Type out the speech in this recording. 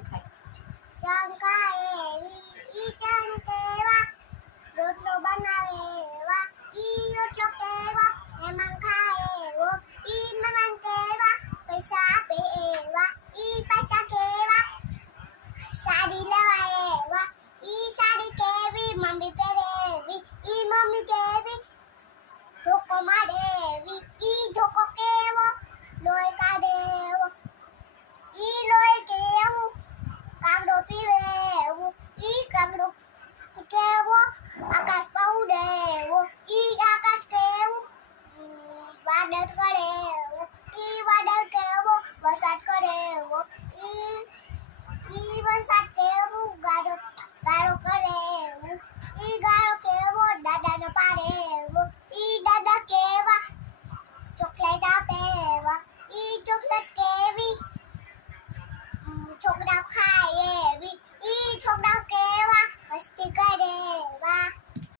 ખાય. ચંકા એવી ઈ ચંકેવા રોટલો બનાવે એવા ઈ રોટલો કેવા મહેમાન ખાય એવો ઈ મહેમાન કેવા પૈસા આપે એવા ઈ પૈસા કેવા સાડી લેવા એવા ઈ સાડી કેવી મમ્મી પહેરે એવી ઈ મમ્મી કેવી ધોકો મારે એવી ઈ ધોકો કેવો લોહી કાઢે એવો ઈ લોહી કેવું કાગડો પીવે એવો ઈ કાગડો કેવો આકાશમાં ઉડે એવો